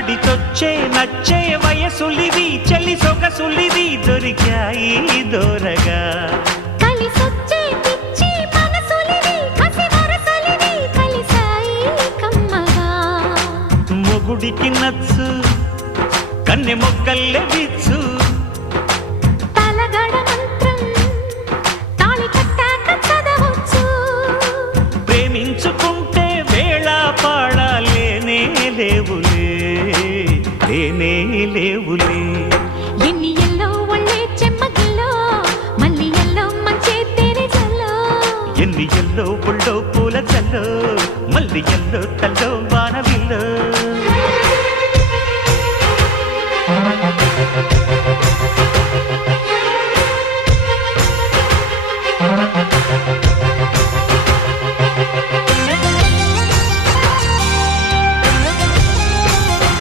ఆడితొచ్చే నచ్చే వయసులివి చలి సొగసులివి దొరికాయి దూరగా కలిసొచ్చే పిచ్చి మనసులివి కసి వరసలివి కలిసాయి కమ్మగా మొగుడికి నచ్చు కన్నె మొక్కల్లే విచ్చు తలగడ మంత్రం తాళి కట్టాక చదవచ్చు ప్రేమించుకుంటే వేళ పాడాలేనే లేవులే లేనే లేవులే ఎన్ని ఎల్లో ఒళ్ళే చెమ్మగిల్లో మళ్ళీ ఎల్లో మంచే తేనె జల్లో ఎన్ని ఎల్లో పుల్లో పూల చల్లో మళ్ళీ ఎల్లో తల్లో వానవిల్లో